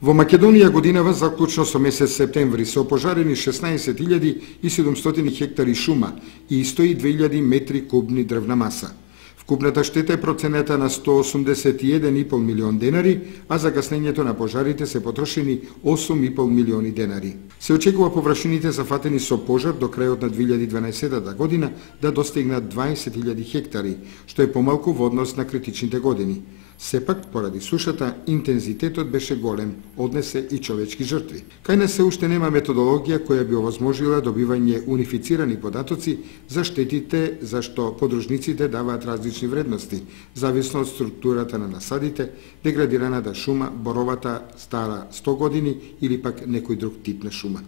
Во Македонија годинава заклучно со месец септември се опожарени 16.700 хектари шума и 102.000 метри кубни дрвна маса. Вкупната штета е проценета на 181,5 милион денари, а закаснењето на пожарите се потрошени 8,5 милиони денари. Се очекува површините зафатени со пожар до крајот на 2012 година да достигнат 20.000 хектари, што е помалку во однос на критичните години. Сепак, поради сушата, интензитетот беше голем, однесе и човечки жртви. Кај нас се уште нема методологија која би овозможила добивање унифицирани податоци за штетите, зашто подружниците даваат различни вредности, зависно од структурата на насадите, деградираната шума, боровата стара 100 години или пак некој друг тип на шума.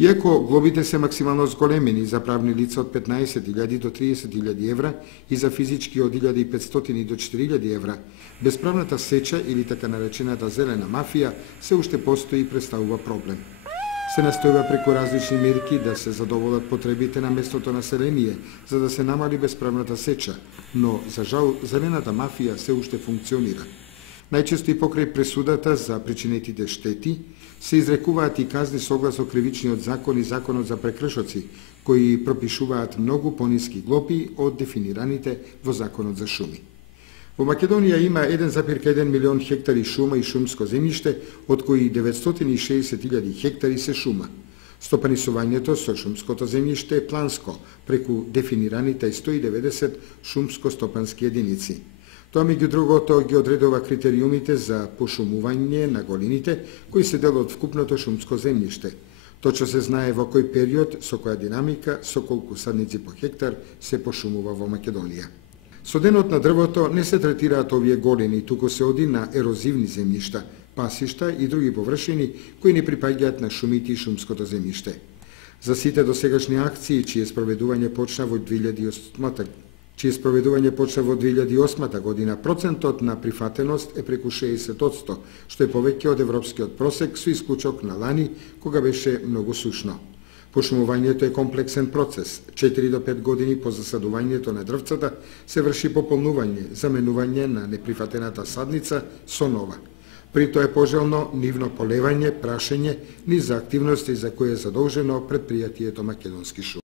Иако глобите се максимално зголемени за правни лица од 15.000 до 30.000 евра и за физички од 1.500 до 4.000 евра, бесправната сеча или така наречената зелена мафија се уште постои и представува проблем. Се настојува преку различни мерки да се задоволат потребите на местното население, за да се намали бесправната сеча, но за жал зелената мафија се уште функционира. Најчесто и покрај пресудата за причинетите штети, се изрекуваат и казни согласно кривичниот закон и законот за прекршоци, кои пропишуваат многу пониски глоби од дефинираните во законот за шуми. Во Македонија има 1,1 милион хектари шума и шумско земјиште, од кои 960.000 хектари се шума. Стопанисувањето со шумското земјиште е планско, преку дефинираните 190 шумско-стопански единици. Тоа меѓу другото ги одредува критериумите за пошумување на голините, кои се дел од вкупното шумско земјиште. Точно се знае во кој период, со која динамика, со колку садници по хектар се пошумува во Македонија. Со денот на дрвото не се третираат овие голини, туку се оди на ерозивни земјишта, пасишта и други површини кои не припаѓаат на шумите и шумското земјиште. За сите досегашни акции, чие спроведување почна во 2008 година, процентот на прифатеност е преку 60%, што е повеќе од европскиот просек, со исклучок на лани, кога беше многу сушно. Пошумувањето е комплексен процес. 4 до 5 години по засадувањето на дрвцата се врши пополнување, заменување на неприфатената садница со нова. При тоа е пожелно нивно полевање, прашење, низ за активности за кои е задолжено предпријатието Македонски шуми.